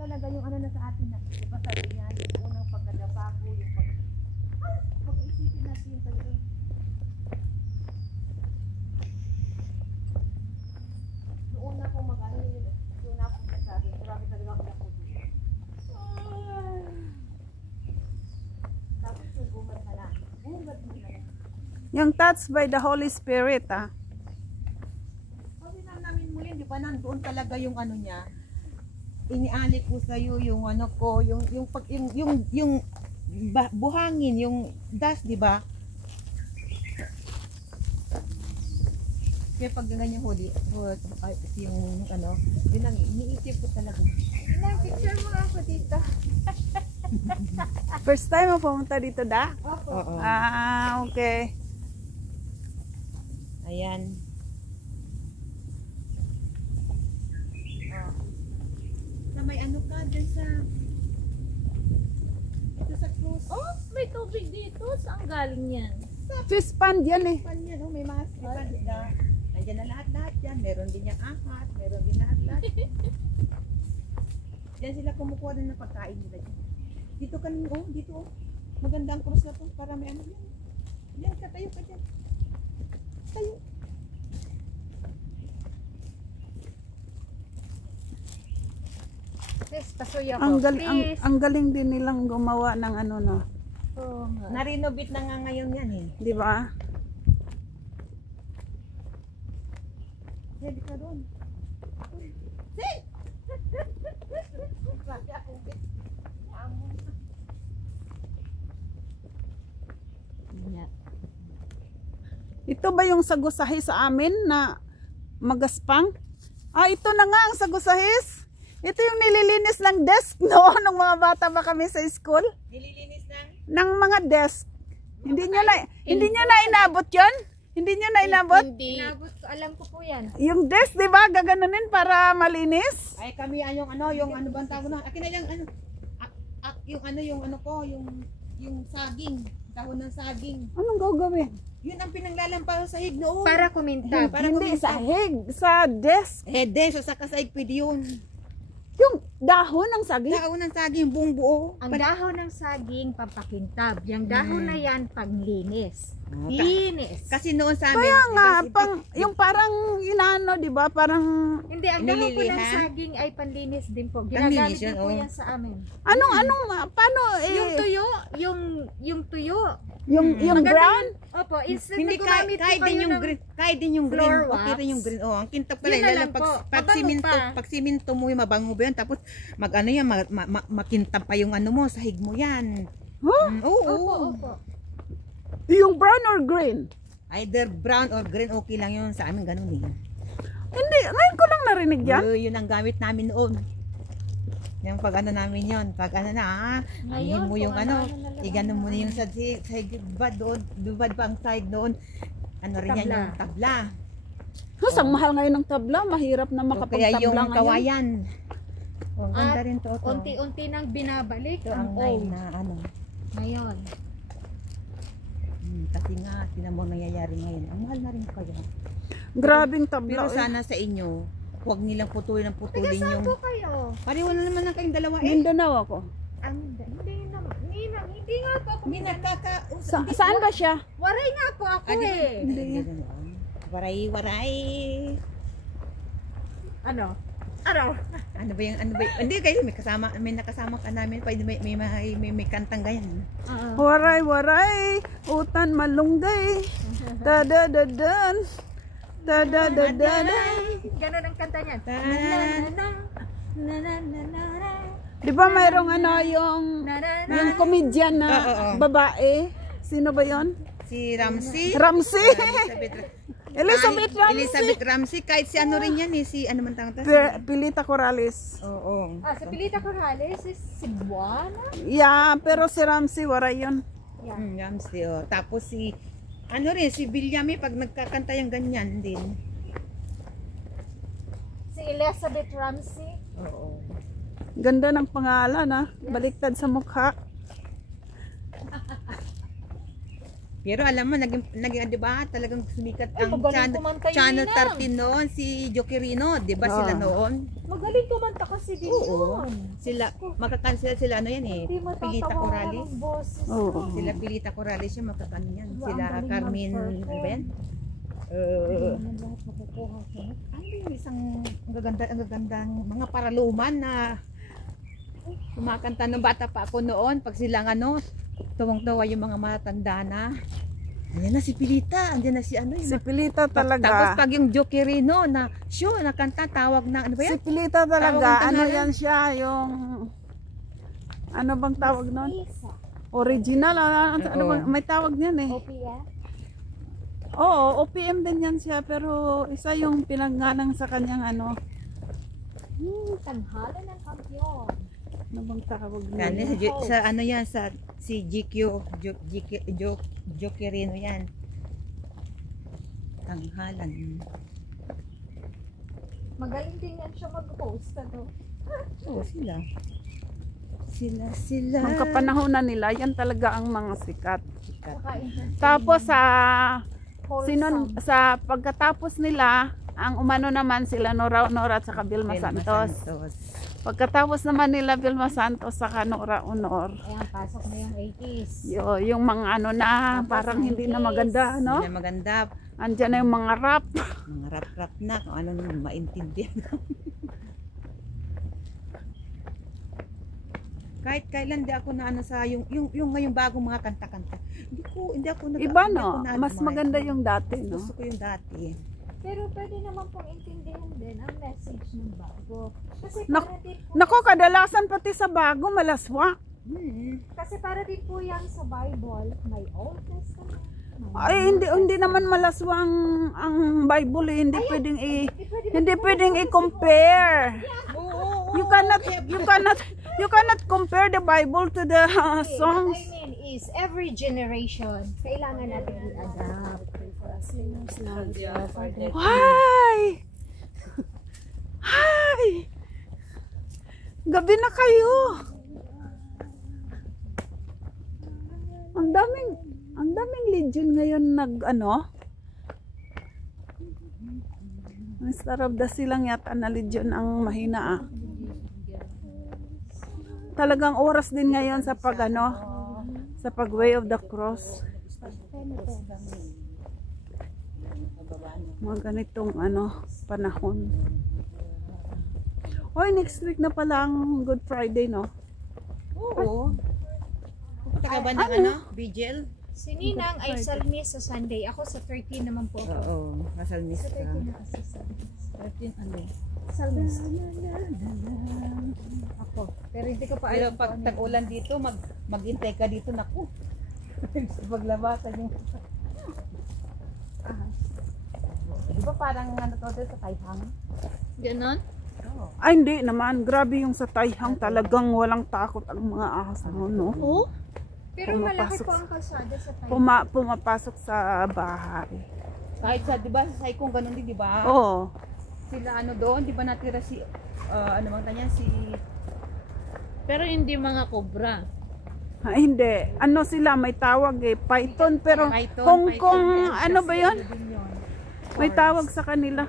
talaga yung ano na sa atin na, diba sabi niya, yung unang pagkadabago, yung pag-isipin natin yung talagang noon na akong mag-ano yun, doon na akong nasabi, marami talaga ako nakutuwa. Tapos yung bumad na lang, bumad mo na lang. Yung touched by the Holy Spirit, ah. Sabi na namin mo yun, di ba nandoon talaga yung ano niya, iniali ko sa iyo yung ano ko, yung buhangin, yung dust, di ba? Kaya pag ganyan huli, yung ano, yun ang iniisip ko talaga. Picture mo ako dito. First time mo pumunta dito, da? Opo. Ah, okay. Ayan. Na may ano ka dyan sa ito sa cruise. Oh, may tubig dito. Saan galing yan? Fish pond yan eh. Pan yan, oh, may mga sipan na. Nandiyan na lahat yan. Meron din yung ahat, meron din lahat. Diyan sila kumukuha din ng pagkain nila dyan. Dito ka oh, dito oh. Maganda ang cruise na to para may ano yan. Diyan ka, tayo ka dyan. Tayo. Sis, pasuya ko. Ang galing din nilang gumawa ng ano, no. Oo nga. Na-renovate na nga ngayon yan eh. Di ba? Heavy ka doon. Hey! Grabe akong bit. Amon. Ito ba yung sagusahis sa amin na magaspang? Ah, ito na nga ang sagusahis. Ito yung nililinis ng desk noon ng mga bata ba kami sa school? Nililinis Ng mga desk. Hindi nyo na inabot yon? Hindi nyo na inabot? Hindi. Inabot ko. Alam ko po yan. Yung desk, di ba? Gaganunin para malinis? ay kami yung ano bang tawag na? Akin na yung ano. Yung ano ko, yung saging, dahon ng saging. Anong gagawin? Yun ang pinanglalampaw sa hig noon. Para kumintab. Hindi sa hig, sa desk. So sa kasaig pwede yun. Yung dahon ng saging. Dahon ng saging, buong buo. Ang dahon ng saging, pampakintab. Yung dahon na yan, panglinis. Okay. Linis. Kasi noon sa amin, Kaya nga, diba, yung parang inano, di ba? Parang, Hindi, ang dahon po ng Nililiha? saging ay panlinis din po. Panlinis Ginagamit yun, din po oh. yan sa amin. paano eh? Yung tuyo, yung tuyo. Yung Maganda brown? Opo, instead hindi na gumamit po kahit kayo din yung ng... green, kahit din yung green, floor okay rin yung wax. green. Oh, ang kintab pala, Yun na lalo lang po. Mabango pa. pag siminto mo yung mabango ba yan, tapos mag-ano yan, makintab pa yung ano mo, sahig mo yan. Huh? Oo. Opo. Yung brown or green? Either brown or green, okay lang yun. Sa amin ganun eh. Hindi, ngayon ko lang narinig yan. Yun ang gamit namin noon. Yung pag ano namin yun, pag ano na, anihin mo yung ano, igano mo na yung sa bad doon, bad pa ang side doon, ano rin yan yung tabla. Ang mahal ngayon ng tabla, mahirap na Kaya makapagtabla yung ngayon. kawayan. Oh, ganda At rin to. unti-unti nang binabalik Ito ang ang line old. na ano. Ngayon. Kasi nga, tinan mo nangyayari ngayon. Ang mahal na rin kaya. Grabing Pero tabla. sana sa inyo, huwag nilang putulin Taga saan yung... po kayo? Pareho na naman lang kayong dalawa eh. Mindanao ako. Hindi nga po ako. Hindi nagkaka... Saan ba siya? Waray nga po ako eh. Hindi. Waray. Ano? Ano ba yung hindi kayo may nakasama ka namin pa may kantang ganyan. Waray, waray, utan malunggay. Da-da-da-dan. Da-da-da-da-dan. Ganon ang kanta niya. Di ba mayroong ano yung comedian na babae? Sino ba yon? Si Ramsey. Ramsey. Elizabeth Ramsey. Kahit si ano rin yan eh. Si ano man tawag to? Pilita Corrales. Oo. Sa Pilita Corrales is Cebuana. Yeah, pero si Ramsey waray yun. Ramsey. Oh. Tapos si ano rin, si Villame pag nagkakanta yung ganyan din. Si Elizabeth Ramsey. Oo. Ganda ng pangalan, ha? Baliktad sa mukha. Pero alam mo, naging di ba, talagang sumikat Ay, ang magaling kumanta yun, Channel Ninang. 13 noon, si Jokerino, di ba sila Ah. noon? Magaling kumanta kasi din Oo. yun. Sila, makakansel sila ano yan eh, Hindi Pilita matatawa Corrales. ng boses. Oo. Sila Pilita Corrales yung makakano yan. Diba, Sila ang galing Carmen, mag-perform. ano ba yan? Hindi naman lahat makukuha ko. Ano yung isang ang gagandang mga paraluman na kumakanta nung bata pa ako noon, pag silang ano, tuwang-tuwa yung mga matanda na. Ayan na si Pilita, andyan na si ano Si yung Pilita Tapos talaga. pag yung Jokerino na show, nakanta, tawag na, ano ba Si yan? Pilita Tawag talaga. ng Ano tanghalan? yan siya? Yung... Ano bang tawag nun? Isa. Original? Ano Oo. bang, may tawag niyan eh. OPM? Oo, OPM din yan siya. Pero isa yung pinaggalang sa kanyang ano. Tanghalan ng kampiyon. Ano bang tawag Kani, niya? sa ano yan, sa si GQ, Jokerino yan. Tanghalan. Magaling din yan siya mag-host. Ano? Oo, sila. Sila. Ang kapanahonan nila, yan talaga ang mga sikat. Saka entertainment. Tapos Wholesome. sa pagkatapos nila, ang umano naman sila Nora at saka Vilma Santos. Pagkatapos naman nila Vilma Santos saka Nora Honor. Ayan, pasok na yung 80s. Yung mga ano na parang hindi na maganda, no? Sila maganda. Andiyan na yung mga rap. Mga rap-rap na, kung ano nung maintindihan. Kahit kailan di ako na ano sa yung ngayong bagong mga kanta-kanta. Hindi ako Iba hindi no, ako mas na-admire. maganda yung dati, no? Gusto ko yung dati. Pero pwede naman pong intindihan din ang message ng bago. Kasi Nak- para din po, Nako, kadalasan pati sa bago malaswa. kasi para din po yan sa Bible, may Old Testament. may Ay, New hindi Testament. naman malaswa ang Bible, eh. Hindi pwedeng Pwede hindi pwedeng i-compare. Oo. You cannot compare the Bible to the songs. What I mean is, every generation, kailangan natin i-adapt. Why? Hi! Gabi na kayo. Ang daming legion ngayon ang Star of the Silang yata na legion ang mahina, ah. Talagang oras din ngayon sa sa pag-way of the cross. Mga ganitong panahon. Hoy, next week na pala ang Good Friday, no? Oo. Pupunta ka ba ng Vigil? Si Ninang ay salmis sa Sunday. Ako sa 13 naman po. Oo. Kasal miss Sa ka. 13 na kasi salmis. 13 ano? Salmis. Ako. Pero hindi ko pa Pero alam pag kung ano. tag-ulan dito, maghintay ka dito, naku. Sa paglabasan yung... Di ba parang ano to sa Taihang? Ganon? Oo. Ay, hindi naman. Grabe yung sa Taihang. Talagang walang takot ang mga ahas noon, no? Oo. Pero malaki Pumapasok po ang kalsada sa tayo. Pumapasok sa bahay. Kahit sa, di ba, sa Saikong ganun din, di ba? Oo. Sila ano doon, di ba natira si, ano bang tanya, si... Pero hindi mga kobra. Hindi. Ano sila, may tawag eh. Python, pero Python, Hong Python, Kong, Python. ano ba yun? Din yun. May tawag sa kanila.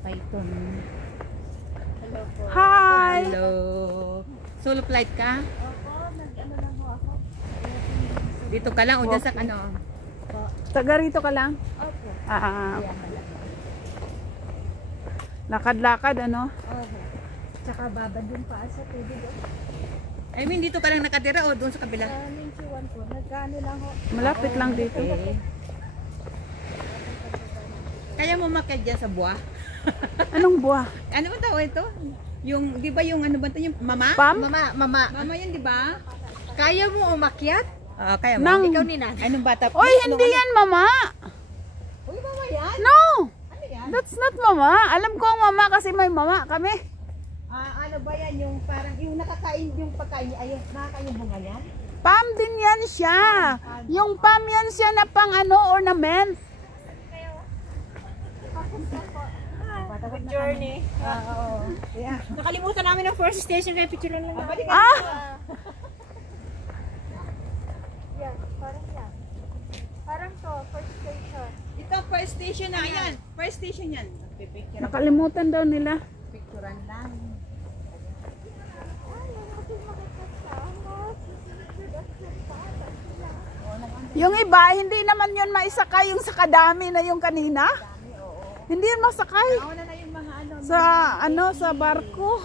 Python. Hello po. Hi! Hello. Solo flight ka? Opo, nag-ano lang ho ako. Dito ka lang o dyan sa ano? Taga rito ka lang? Opo. Lakad-lakad, ano? Opo. Tsaka babad yung paa sa tubig. I mean, dito ka lang nakatira o doon sa kabila? Ninchuan po. Nagkano lang ho. Malapit lang dito. Okay. Kaya mo makit dyan sa buwa? Anong buwa? Ano ba tawag ito? Yung, di ba yung ano ba ito? Yung mama? Pam? Mama. Mama yan, di ba? Kaya mo umakyat? Kaya mo? Nang... Ikaw ni Nan. Anong bata? Oy, hindi yan, mama! Uy, mama yan? No! Ano yan? That's not mama. Alam ko ang mama kasi may mama kami. Ano ba yan? Yung parang, yung nakakain yung pagkain niya, ay yung nakakain yung bunga yan? Pam din yan siya. Yung pam yan siya na pang ornament. Good journey. Oo. Yeah. Nakalimutan namin ang first station kaya picture lang namin. Balik Ah! Yan, parang yan. Parang to, first station. Ito, first station na. Ayan, first station yan. Pipicture. Nakalimutan daw nila. Picturean lang. Yung iba, hindi naman yun maisakay yung sa kadami na yung kanina. Hindi yun masakay. Nauna na yung mga ano. Sa barko.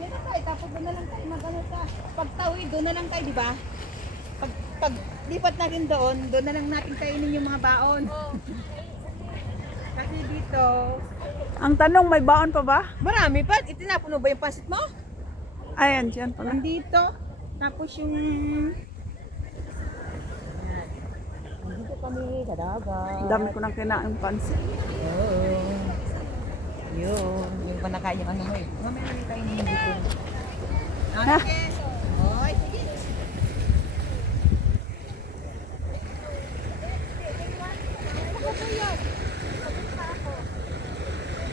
Dito tayo, tapos doon na lang tayo mag-ano sa pagtawid, doon na lang tayo, di ba? Pag lipat natin doon na lang natin kainin yung mga baon. Kasi dito, Ang tanong, may baon pa ba? marami pa. Itinapuno ba yung pansit mo? Ayan, dyan pala. Nandito. Tapos yung... Nandito kami sa dagat. Ang dami ko nang kinain pansit. Yun. Yung panakain yung ano mo eh. Mamaya namin kainin yung dito. Okay. Oy, sige.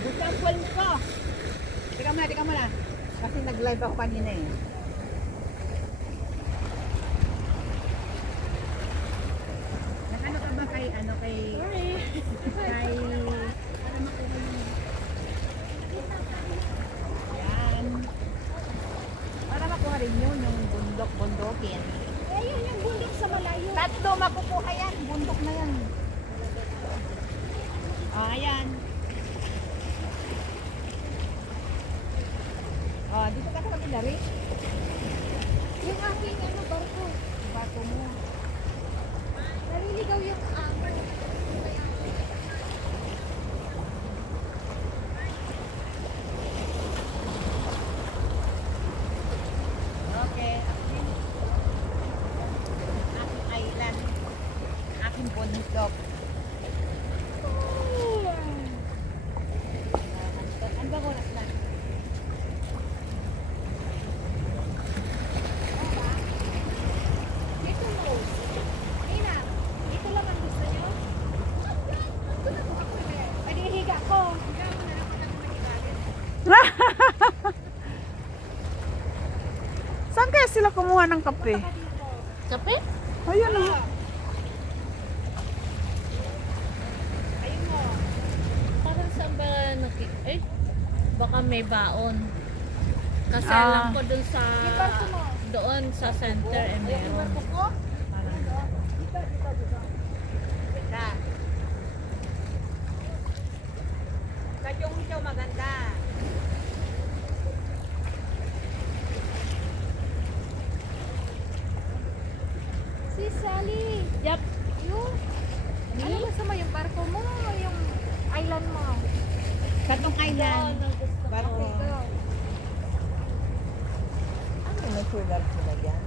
Butang kwal ko. Teka muna. Kasi nag-live ako kanina eh. Nag-ano ka ba kay ano kay para makuha yung yan. Para makuha rin yun yung bundok-bundokin. Ayun yung bundok sa malayo. Tatlo makukuha yan. Bundok na yan. Ayan. Dito ka sa kabila rin. Yung aking barko. Bato mo. Naliligaw yung amo. Okay. Aking island. Aking bundok. Ano ba oras na? Dito mo. Ina, dito lang ang gusto nyo? Ay, higa ko. Saan kaya sila kumuha ng kape? Kape? Ayun na. Ayun mo. Parang saan ba baka may baon. Kasi alam ko dun sa doon sa center meron. Ganda. Kadyong ito maganda. Si Sally. Yep. Yung, ano gusto mo? Yung barko mo o yung island mo? Katong island. Doon ang gusto ko. Barko. Ito. Ano yung sugar sila dyan?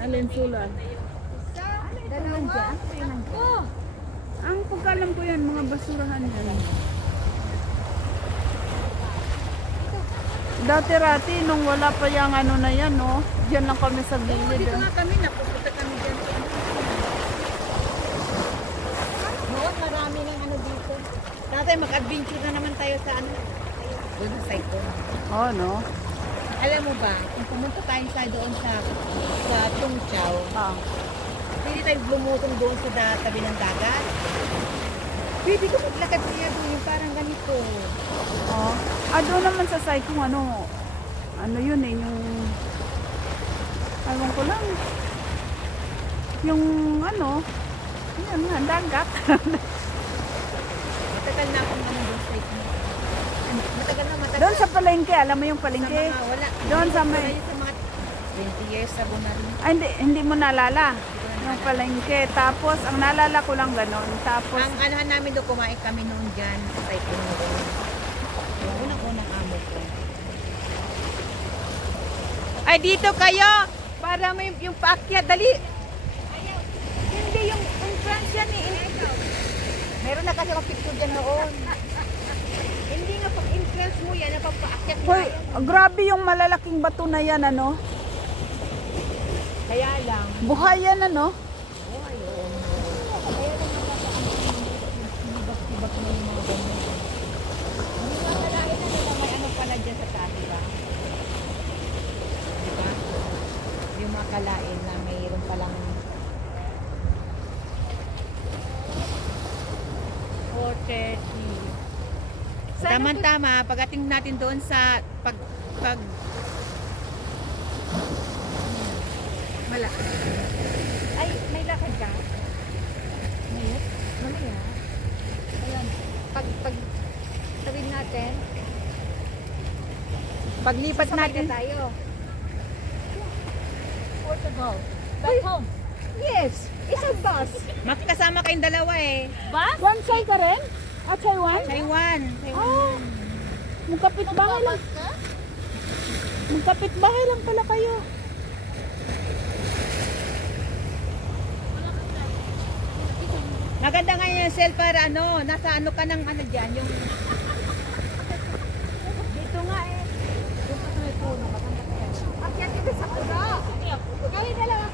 Alin sulan. Dalawa. Oh, Ang pagkalam ko yan, mga basurahan yan. Dati-rati, nung wala pa yung ano na yan, no? Diyan lang kami sa gilid. Dito Oh. nga kami, napupunta kami dyan. Noon, marami ng ano dito. Tatay, mag-adventure na naman tayo sa ano. Doon sa Saigon. Oh, no? Alam mo ba, kung pumunta tayo doon sa Tung Chau, Ah. hindi tayo lumutong doon sa tabi ng dagat. Pwede ko maglakad niya doon yung parang ganito. Oh. Doon naman sa site kung ano yun eh, yung, ewan ko lang, yung ano, yun nga, dagat. Matagal na akong naman doon sa ito. Matagal na. Doon sa palengke, alam mo yung Sa palengke? mga wala. Doon sa Wala may, yun sa mga 20 years ago na rin. ay hindi mo naalala. Yung palengke. Tapos, ang naalala ko lang ganon. Tapos, Ang anahan namin doon, kumain kami noon dyan sa Saigon doon. Yung unang-unang amo ko. Ay, dito kayo! Para may yung paakyat, dali! Hindi, yung entrance yan eh. Meron na kasi akong picture dyan noon. Hindi nga pag entrance mo yan, napapaakyat mo hoy, grabe yung malalaking bato na yan, ano? Kaya lang. Buhay yan, ano? Sibak na yung mga ganyan. Hindi nga kalain na may ano pala dyan sa taas, diba? akalain na mayroon palang 4:30. tama-tama pagdating natin doon sa pag Wala. Ay, may lakad ka? Mayroon? Mamaya. Ayan. Pag tawid natin, paglipat natin tayo. Where to go? Back home. Yes, isang bus. makakasama kayong dalawa eh. Bus? One side ka rin? At Taiwan? Taiwan. Oh, magkapit bahay lang. Magkapit bahay lang pala kayo. Maganda nga yung cell para ano, nasa ano ka ng ano dyan, yung Dito nga eh. Dito sa may puno. Akyat kita sa puno. Kami dalawa